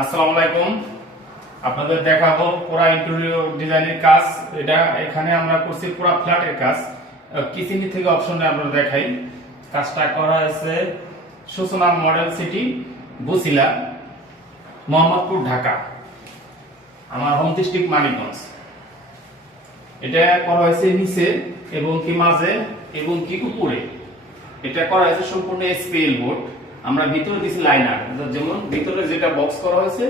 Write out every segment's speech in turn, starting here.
আসসালামু আলাইকুম। আপনাদের দেখাবো পুরা ইন্টেরিয়র ডিজাইনের কাজ। এটা এখানে আমরা করছি পুরা ফ্ল্যাটের কাজ। কিচিনি থেকে অপশনে আমরা দেখাই। কাজটা করা হয়েছে সূচনা মডেল সিটি বসিলা, মোহাম্মদপুর, ঢাকা। আমার হোম ডিস্ট্রিক্ট মানিকগঞ্জ। এটা করা হয়েছে নিচে এবং কি মাঝে এবং কি উপরে। এটা করা হয়েছে সম্পূর্ণ এসপিএল বোর্ড আমরা ভিতরে দিছি লাইনার যেমন ভিতরে যেটা বক্স করা হয়েছে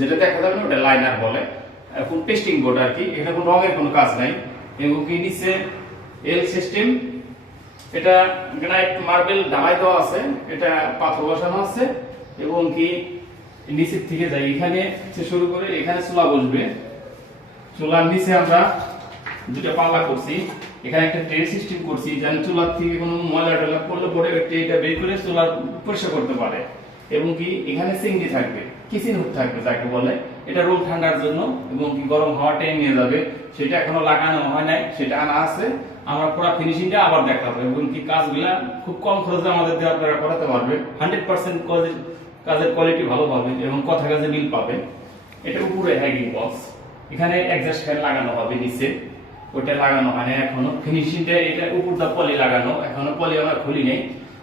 যেটা দেখা যাবে না ওটা লাইনার বলে। এখন পেস্টিং বোর্ড আর কি, এটা কোনো রঙের কোনো কাজ নাই। এবং কি নিচে এল সিস্টেম এটা গ্রানাইট মার্বেল ঢালাই দেওয়া আছে, এটা পাথর বসানো আছে, এবং কি নিচের থেকে যাই, এখানে শুরু করে এখানে চুলা বসবে। চুলার নিচে আমরা দুটো পাল্লা করছি। এখানে একটা ট্রে সিস্টেম করছি যেন চুলার থেকে কোনো ময়লা টয়লা পড়লে পরে ট্রেটা বের করে চুলার পরিষ্কার করতে পারে। এবং কি এখানে সিঙ্গি থাকবে কিচেন হুড থাকবে যাকে বলে। এটা রুম ঠান্ডার জন্য এবং কি গরম হাওয়া টাইম নিয়ে যাবে। সেটা এখনও লাগানো হয় নাই, সেটা আনা আছে। আমরা পুরো ফিনিশিংটা আবার দেখাবো এবং কি কাজগুলা খুব কম খরচে আমাদের দিয়ে আপনারা করাতে পারবেন হান্ড্রেড পার্সেন্ট কাজের কোয়ালিটি ভালো পাবেন এবং কথা কাজে মিল পাবেন এটা উপরে হ্যাঙ্গিং বক্স এখানে এক্সাস্ট ফ্যান লাগানো হবে নিচে। ওটা লাগানো হয় না এখনও। ফিনিশিংটা এটা উপরটা পলি লাগানো, এখনও পলি আমরা খুলি নেই।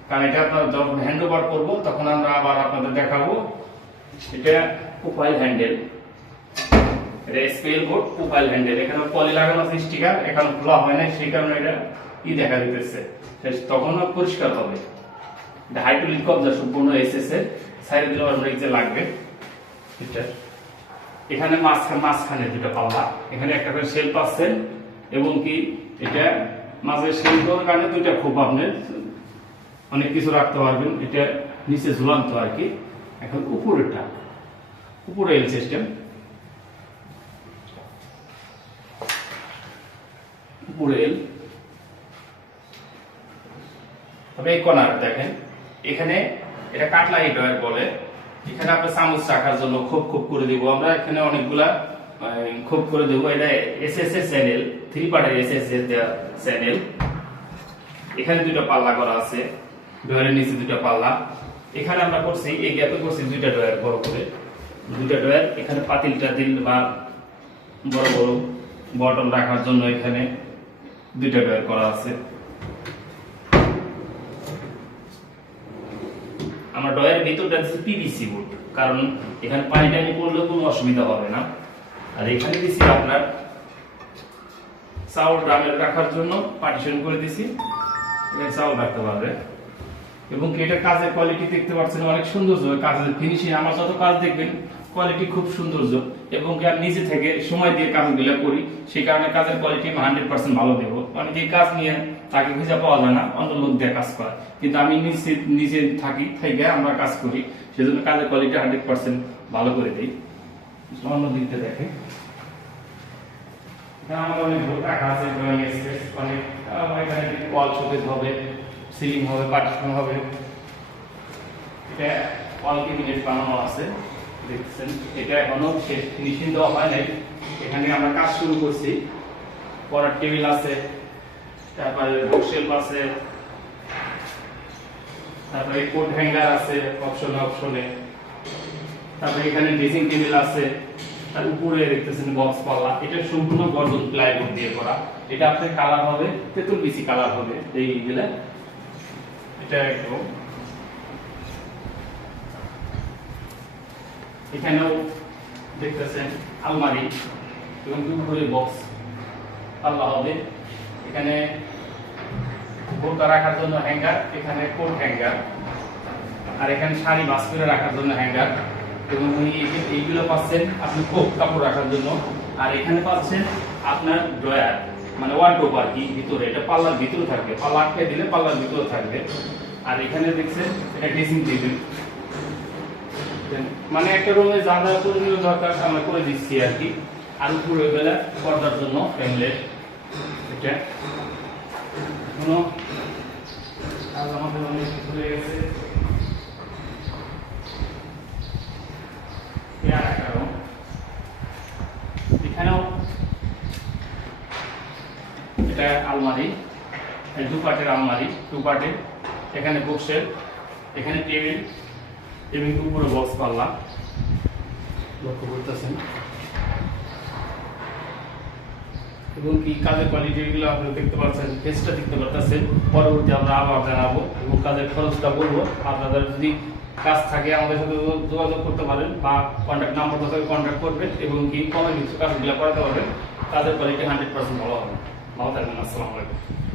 কারণ এটা আপনার যখন হ্যান্ড ওভার করব, তখন আমরা আবার আপনাদের দেখাবো। এটা প্রোফাইল হ্যান্ডেল এটা স্পেল বোর্ড প্রোফাইল হ্যান্ডেল এখানে পলি লাগানো আছে স্টিকার এখানে খোলা হয় না সেই কারণে এটা ই দেখা দিতেছে। তখন পরিষ্কার হবে। এটা হাইড্রোলিক কবজা সম্পূর্ণ এসএস এর। সাইডে দিলে আমরা যে লাগবে। এটা। এখানে মাঝখানে মাঝখানে দুটো পাল্লা। এখানে একটা করে শেল্প আছে। এবং কি এটা মাঝে শেল্পের কারণে দুইটা খুব আপনি অনেক কিছু রাখতে পারবেন। এটা নিচে ঝুলান্ত আর কি। এখন উপরেরটা, উপরে এল সিস্টেম উপরে এল তবে এই কর্নার দেখেন, এখানে এটা কাটলা ডয়ার বলে। এখানে আপনি চামচ রাখার জন্য খোপ খোপ করে দিব। আমরা এখানে অনেকগুলা খোপ করে দেবো এটা এস এস এর চ্যানেল থ্রি পার্টের এস এস এর চ্যানেল এখানে দুটো পাল্লা করা আছে ডয়ারের নিচে দুটো পাল্লা। এখানে আমরা করছি, এই গ্যাপে করছি দুইটা ডয়ার বড় করে। দুইটা ডয়ার এখানে পাতিল টাতিল বা বড় বড় বটল রাখার জন্য এখানে দুইটা ডয়ার করা আছে। আমরা ডয়ের ভিতরটা দিচ্ছি পিভিসি বোর্ড কারণ এখানে পানি টানি পড়লে কোনো অসুবিধা হবে না। আর এখানে দিচ্ছি আপনার চাউল ড্রামের রাখার জন্য পার্টিশন করে দিছি। এখানে চাউল রাখতে পারবে। এবং এটা কাজের কোয়ালিটি দেখতে পাচ্ছেন, অনেক সৌন্দর্য। কাজের ফিনিশিং আমার যত কাজ দেখবেন কোয়ালিটি খুব সৌন্দর্য। এবং আমি নিজে থেকে সময় দিয়ে কাজগুলো করি, সেই কারণে কাজের কোয়ালিটি আমি হান্ড্রেড পার্সেন্ট ভালো দেবো। এই কাজ নিয়ে তাকে খুঁজে পাওয়া যায় না, অন্য লোক দিয়ে কাজ করা। কিন্তু আমি নিজে নিজে থাকি, থেকে আমরা কাজ করি, সেজন্য কাজের কোয়ালিটি হান্ড্রেড পার্সেন্ট ভালো করে দিই। অন্য দেখে। এটা এখনও শেষ হয় নাই। এখানে আমরা কাজ শুরু করছি। তারপরে বুকশেলফ আছে, তারপরে কোট হ্যাঙ্গার আছে অপশনে অপশনে তারপরে এখানে ড্রেসিং টেবিল আছে, তার উপরে দেখতেছেন বক্স পাল্লা, এটা সম্পূর্ণ গর্জন প্লাইবোর্ড দিয়ে করা। এটা আপনার কালার হবে, তেঁতুল বিসি কালার হবে, এই দিলে। এটা একদম। এখানেও দেখতেছেন আলমারি এবং উপরে বক্স পাল্লা হবে। এখানে বোরকা রাখার জন্য হ্যাঙ্গার, এখানে কোট হ্যাঙ্গার, আর এখানে শাড়ি বাস করে রাখার জন্য হ্যাঙ্গার। এবং এই এই- এইগুলো পাচ্ছেন আপনি কোপ কাপড় রাখার জন্য, আর এখানে পাচ্ছেন আপনার ড্রয়ার মানে ওয়ার্ডরোব আর কি, ভিতরে। এটা পাল্লার ভিতরে থাকবে। পাল্লা আটকে দিলে পাল্লার ভিতরে থাকবে। আর এখানে দেখছেন, এটা ড্রেসিং টেবিল মানে একটা রুমে যা যা প্রয়োজনীয় দরকার আমরা করে দিচ্ছি আর কি। আর উপরে বেলা পর্দার জন্য ফ্যামিলির এটা। আজ আমাদের অনেক গেছে পেয়ার একটা room। এখানেও এটা আলমারি দু পার্টের আলমারি টু পার্টের এখানে বুকশেল এখানে টেবিল এবং উপরে বক্স পাল্লা। লক্ষ্য করতেছেন। এবং কি কাজের কোয়ালিটি গুলো আপনি দেখতে পাচ্ছেন টেস্টটা দেখতে পাচ্ছেন। পরবর্তী আমরা আবার জানাব এবং কাজের খরচটা বলব। আপনাদের যদি কাজ থাকে, আমাদের সাথে যোগাযোগ করতে পারেন বা কন্ট্যাক্ট নাম্বারটা থেকে কন্ট্যাক্ট করবেন এবং কি কমে কিছু কাজগুলো করাতে পারবেন কাজের কোয়ালিটি হান্ড্রেড পার্সেন্ট ভালো হবে। ভালো থাকবেন আসসালামু আলাইকুম